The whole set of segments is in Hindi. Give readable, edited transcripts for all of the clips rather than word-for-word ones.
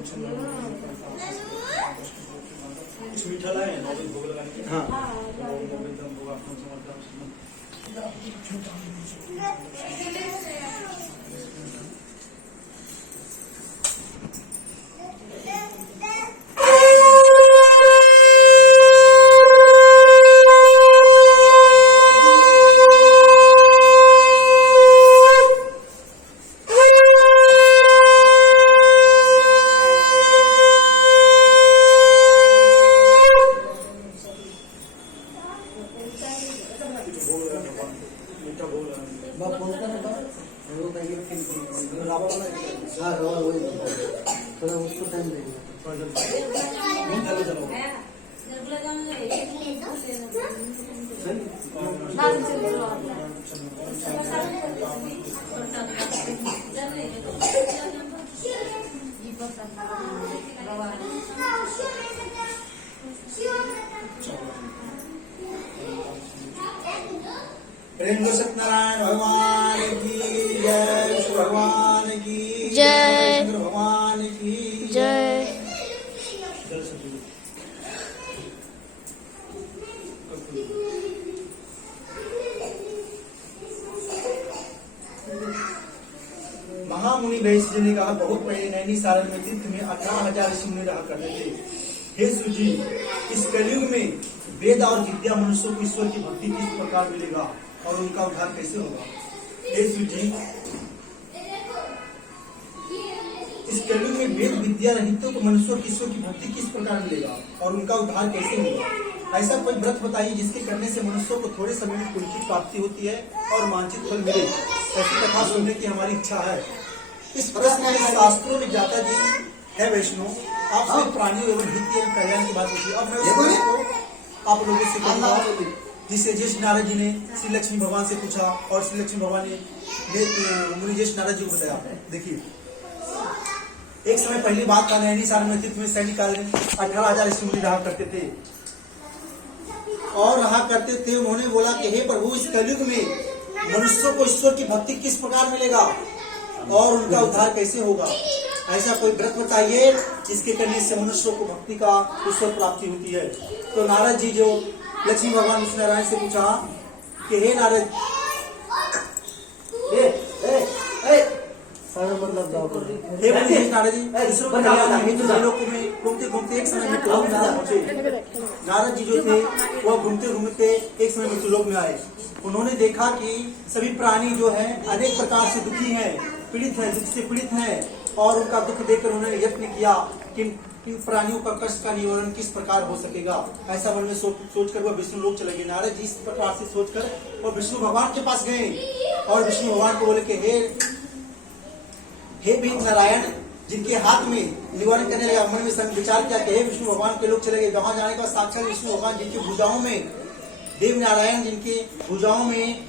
कुछ मीठा लाए हैं नॉर्मल भोग लगाने के। हाँ प्रेम सत्यनारायण भगवान की जय, भगवान की जय, भगवान की जय। महामुनि वैश्य जी ने कहा, बहुत पहले नैनीसारण में तीर्थ में 18,000 ऋषि मुनि रहा करते थे। हे सुजी, इस कलयुग में वेद और विद्या मनुष्यों को ईश्वर की भक्ति किस प्रकार मिलेगा और उनका उद्धार कैसे होगा। हे सुजी, इस कलयुग में वेद विद्या रहितों को मनुष्यों को ईश्वर की भक्ति किस प्रकार मिलेगा और उनका उद्धार कैसे होगा। ऐसा कोई व्रत बताइए जिसके करने से मनुष्यों को थोड़े समय में पुण्य की प्राप्ति होती है और वांछित फल मिले। ऐसी कथा सुनने की हमारी इच्छा है। इस प्रश्न में शास्त्रों में जाता जी है वैष्णो, आपसे प्राणियों एवं हित एवं कल्याण की बात होती है। अब मैं उसको आप लोगों से कहूँगा, जिसे ज्येष्ठ नारद जी ने श्री लक्ष्मी भगवान से पूछा और श्री लक्ष्मी भगवान ने मुनि ज्येष्ठ नारद जी को बताया। देखिए, एक समय पहली बात था, नैनीसारण में तीर्थ में सैनिक काल में 18,000 ऋषि मुनि रहा करते थे और रहा करते थे। उन्होंने बोला कि हे प्रभु, इस कलयुग में मनुष्यों को ईश्वर की भक्ति किस प्रकार मिलेगा और उनका उद्धार कैसे होगा। ऐसा कोई व्रत बताइए जिसके करने से मनुष्यों को भक्ति का ईश्वर प्राप्ति होती है। तो नारद जी जो लक्ष्मी भगवान विष्णु नारायण से पूछा कि हे नारद, नारद जी में घूमते घूमते एक समय मृत्युलोक में पहुंचे। नारद जी जो थे वह घूमते घूमते एक समय मृत्युलोक में आए। उन्होंने देखा कि सभी प्राणी जो है अनेक प्रकार से दुखी हैं, पीड़ित है, दुख से पीड़ित है और उनका दुख देखकर उन्होंने यत्न किया कि प्राणियों का कष्ट का निवारण किस प्रकार हो सकेगा। ऐसा मन में सोचकर वह विष्णु लोक चले गए। नारद जी इस प्रकार से सोचकर वह विष्णु भगवान के पास गए और विष्णु भगवान को बोले कि हे भीम नारायण, जिनके हाथ में निवारण करने लगा। मन में विचार किया कि हे विष्णु भगवान के लोग चले गए। वहां जाने का साक्षात विष्णु भगवान, जिनकी भुजाओं में देव नारायण, जिनकी भुजाओं में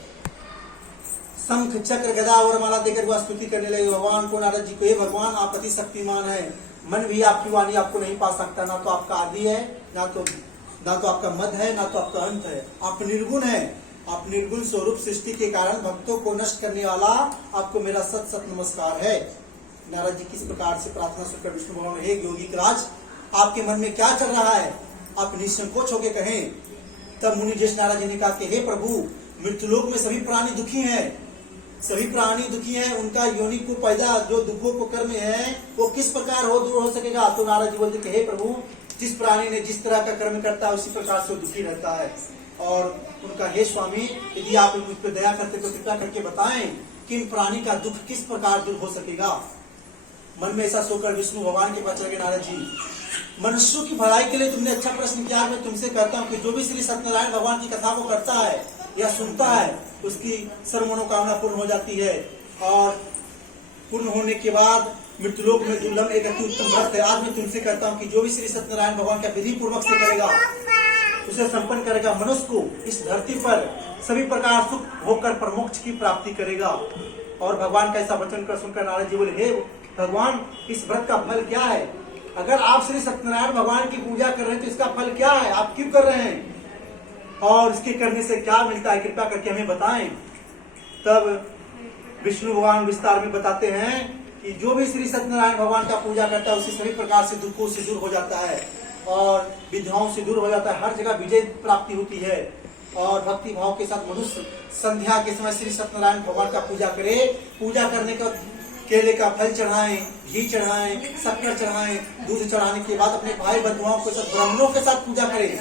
शंख चक्र गदा और माला देकर वह स्तुति करने लगे भगवान को। नारद जी को, हे भगवान, आप अति शक्तिमान है, मन भी आपकी वाणी आपको नहीं पा सकता। ना तो आपका आदि है, ना तो आपका मध्य है, ना तो आपका अंत है। आप निर्गुण है। आप निर्गुण स्वरूप सृष्टि के कारण भक्तों को नष्ट करने वाला आपको मेरा सत सत नमस्कार है। नारद जी किस प्रकार से प्रार्थना सुनकर विष्णु भगवान, हे योगिक राज, आपके मन में क्या चल रहा है, आप निसंकोच होकर कहें। तब मुनि ज्येष्ठ नारद जी ने कहा कि हे प्रभु, मृत्युलोक में सभी प्राणी दुखी हैं, सभी प्राणी दुखी हैं। उनका योनि को पैदा जो दुखों को कर्म है वो किस प्रकार दूर हो सकेगा। तो नारद जी बोलते कि हे प्रभु, जिस प्राणी ने जिस तरह का कर्म करता है उसी प्रकार से वो दुखी रहता है। और उनका, हे स्वामी, यदि आप मुझ पर दया करते तो कृपा करके बताएं कि इन प्राणी का दुख किस प्रकार दूर हो सकेगा। मन में ऐसा सोकर विष्णु भगवान के पास चले गए नारद जी। मनुष्यों की भलाई के लिए तुमने अच्छा प्रश्न किया। मैं तुमसे कहता हूँ कि जो भी श्री सत्यनारायण भगवान की कथा को करता है या सुनता है, उसकी सर्व मनोकामना पूर्ण हो जाती है। और पूर्ण होने के बाद मृत्युलोक में दुर्लभ एक अति उत्तम व्रत है। आज मैं तुमसे कहता हूँ कि जो भी श्री सत्यनारायण भगवान का विधि पूर्वक से करेगा, उसे संपन्न करेगा, मनुष्य को इस धरती पर सभी प्रकार सुख होकर परमोक्ष की प्राप्ति करेगा। और भगवान का ऐसा वचन कर सुनकर नारद जी बोले, हे भगवान, इस व्रत का फल क्या है। अगर आप श्री सत्यनारायण भगवान की पूजा कर रहे हैं तो इसका फल क्या है, आप क्यों कर रहे हैं और इसके करने से क्या मिलता है, कृपया करके हमें बताएं। तब विष्णु भगवान विस्तार में बताते हैं कि जो भी श्री सत्यनारायण भगवान का पूजा करता है उसे सभी प्रकार से दुखों से दूर हो जाता है और विद्याओं से दूर हो जाता है, हर जगह विजय प्राप्ति होती है। और भक्ति भाव के साथ मनुष्य संध्या के समय श्री सत्यनारायण भगवान का पूजा करे। पूजा करने का केले का फल चढ़ाएं, घी चढ़ाएं, शक्कर चढ़ाएं, दूध चढ़ाने के बाद अपने भाई बंधुओं के साथ ब्राह्मणों के साथ पूजा करें।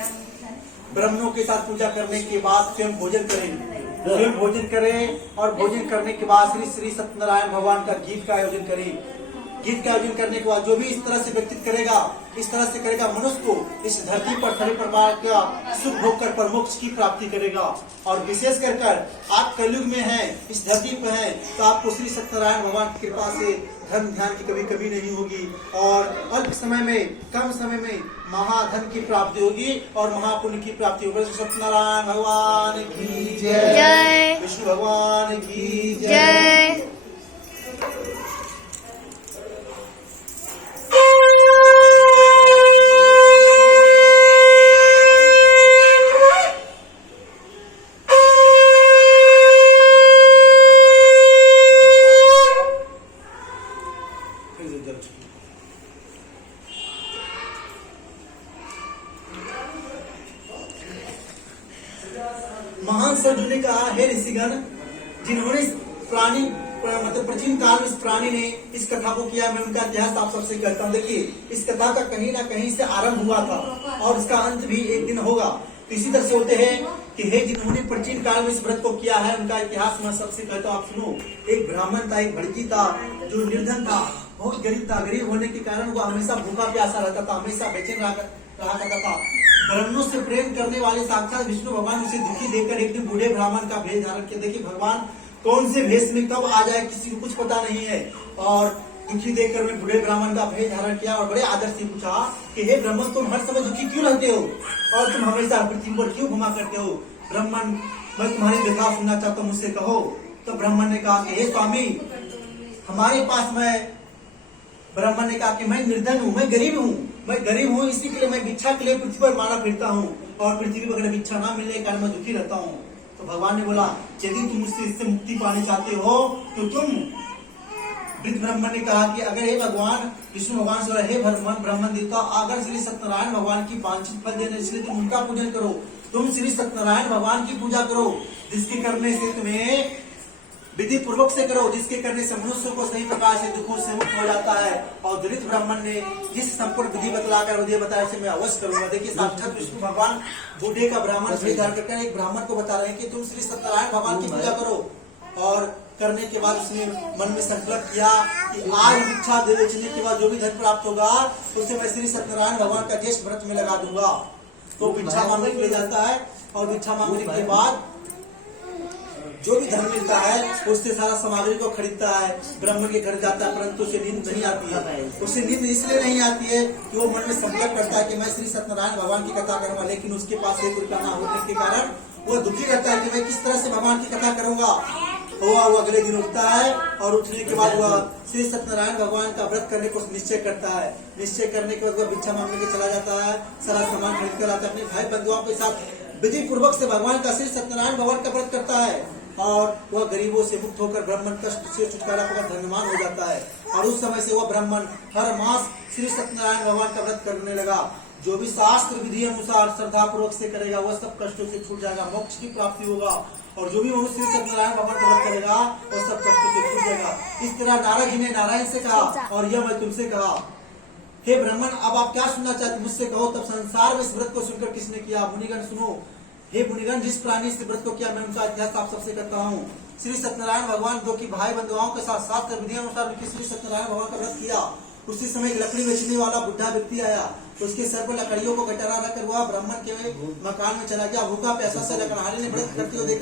ब्राह्मणों के साथ पूजा करने के बाद स्वयं भोजन करें, स्वयं भोजन करें और भोजन करने के बाद श्री श्री सत्यनारायण भगवान का गीत का आयोजन करें। गीत का आयोजन करने के बाद जो भी इस तरह से व्यतीत करेगा, इस तरह से करेगा, मनुष्य को इस धरती पर सभी प्रकार का सुख भोग कर परमोक्ष की प्राप्ति करेगा। और विशेष कर आप कलयुग में हैं, इस धरती पर हैं, तो आपको श्री सत्यनारायण भगवान की कृपा से धर्म ध्यान की कभी कभी नहीं होगी और अल्प समय में, कम समय में महाधन की प्राप्ति होगी और महापुण्य की प्राप्ति होगी। सत्यनारायण भगवान की जय, विष्णु भगवान की जय। महान सज्जनों ने कहा, हे ऋषिगण, जिन्होंने प्राणी मतलब प्राचीन काल में इस प्राणी ने इस कथा को किया, मैं उनका इतिहास आप सबसे कहता हूँ। देखिए, इस कथा का कहीं ना कहीं से आरंभ हुआ था और इसका अंत भी एक दिन होगा। तो इसी तरह से होते हैं कि हे जिन्होंने प्राचीन काल में इस व्रत को किया है, उनका इतिहास मैं सबसे कहता हूँ, आप सुनो। एक ब्राह्मण था, एक भड़की था, जो निर्धन था, बहुत गरीब था। गरीब होने के कारण वो हमेशा भूखा प्यासा रहता था, हमेशा बेचैन रहा करता था। ब्राह्मणों से प्रेम करने वाले साक्षात विष्णु भगवान उसे दुखी देखकर एक दिन बूढ़े ब्राह्मण का भेष धारण किया। देखिए, भगवान कौन से भेष में कब आ जाए किसी को कुछ पता नहीं है। और दुखी देखकर मैं बूढ़े ब्राह्मण का भेष धारण किया और बड़े आदर से पूछा कि हे ब्राह्मण, तुम हर समय दुखी क्यों रहते हो और तुम हमेशा पृथ्वी पर क्यों घुमा करते हो? ब्राह्मण, मैं तुम्हारी व्यथा सुनना चाहता हूँ, मुझसे कहो। तो ब्राह्मण ने कहा कि हे स्वामी, हमारे पास ब्राह्मण ने कहा कि मैं निर्धन हूँ, मैं गरीब हूँ, इसी के लिए मैं भिक्षा के लिए पृथ्वी पर मारा फिरता हूँ और पृथ्वी पर भिक्षा ना मिलने के कारण मैं दुखी रहता हूँ। तो भगवान ने बोला, यदि तुम मुझसे इससे मुक्ति पानी चाहते हो तो तुम, वृद्ध ब्राह्मण ने कहा कि अगर हे भगवान, विष्णु भगवान से, हे भगवान ब्राह्मण देवता, अगर श्री सत्यनारायण भगवान की वांछित फल देने, इसलिए तुम उनका पूजन करो। तुम श्री सत्यनारायण भगवान की पूजा करो, जिसके करने से तुम्हें विधि पूर्वक से करो, जिसके करने से मनुष्य को सही प्रकार से दुखों से मुक्त हो जाता है। और दलित ब्राह्मण ने जिस संपूर्ण विधि बतलाकर विधि बताया उसे मैं अवश्य करूंगा। देखिए, साक्षात विष्णु भगवान बूढ़े का ब्राह्मण से धारण करके एक ब्राह्मण को बता रहे हैं कि तुम श्री सत्यनारायण भगवान की पूजा करो। और करने के बाद उसने मन में संकल्प किया कि आज भिक्षा बेचने के बाद जो भी धन प्राप्त होगा उसे मैं श्री सत्यनारायण भगवान का ज्येष्ठ व्रत में लगा दूंगा। तो भिक्षा मांगने के लिए जाता है और भिक्षा मांगने के बाद जो भी धन मिलता है उससे सारा सामग्री को खरीदता है, ब्राह्मण के घर जाता है, परंतु उसे नींद नहीं आती है। उसे नींद इसलिए नहीं आती है कि वो मन में संकल्प करता है कि मैं श्री सत्यनारायण भगवान की कथा करूंगा, लेकिन उसके पास 1 रुपया ना होने के कारण वो दुखी रहता है कि मैं किस तरह से भगवान की कथा करूंगा। वो अगले दिन उठता है और उठने के बाद वह श्री सत्यनारायण भगवान का व्रत करने को निश्चय करता है। निश्चय करने के बाद वह भिक्षा मांगने के चला जाता है, सारा सामान खरीद कर लाता है, अपने भाई बंधुओं के साथ विधि पूर्वक से भगवान का श्री सत्यनारायण भगवान का व्रत करता है और वह गरीबों से मुक्त होकर ब्राह्मण कष्ट से छुटकारा पाकर धनवान हो जाता है। और उस समय से वह ब्राह्मण हर मास श्री सत्यनारायण भगवान का व्रत करने लगा। जो भी शास्त्र विधि अनुसार श्रद्धा पूर्वक से करेगा वह सब कष्टों से छूट जाएगा, मोक्ष की प्राप्ति होगा। और जो भी मनुष्य श्री सत्यनारायण भगवान का व्रत करेगा वह सब कष्टों से छूट जाएगा। इस तरह नारद जी ने नारायण से कहा और यह मैं तुमसे कहा, हे ब्राह्मण, अब आप क्या सुनना चाहते मुझसे कहो। तब संसार में इस व्रत को सुनकर किसने किया? मुनिगण सुनो। हे मुनिगण, जिस प्राणी से व्रत को किया मैं उनका इतिहास आप सबसे कहता हूँ। श्री सत्यनारायण भगवान जो कि भाई बंधुओं के साथ शास्त्र विधि अनुसार श्री सत्यनारायण भगवान का व्रत किया, उसी समय एक लकड़ी बेचने वाला बुढ़ा व्यक्ति आया, तो उसके सर पर लकड़ियों को गटारा रखकर वह ब्राह्मण के मकान में चला गया। भूखा प्यासा से लकड़हारे ने व्रत करते हुए देखा।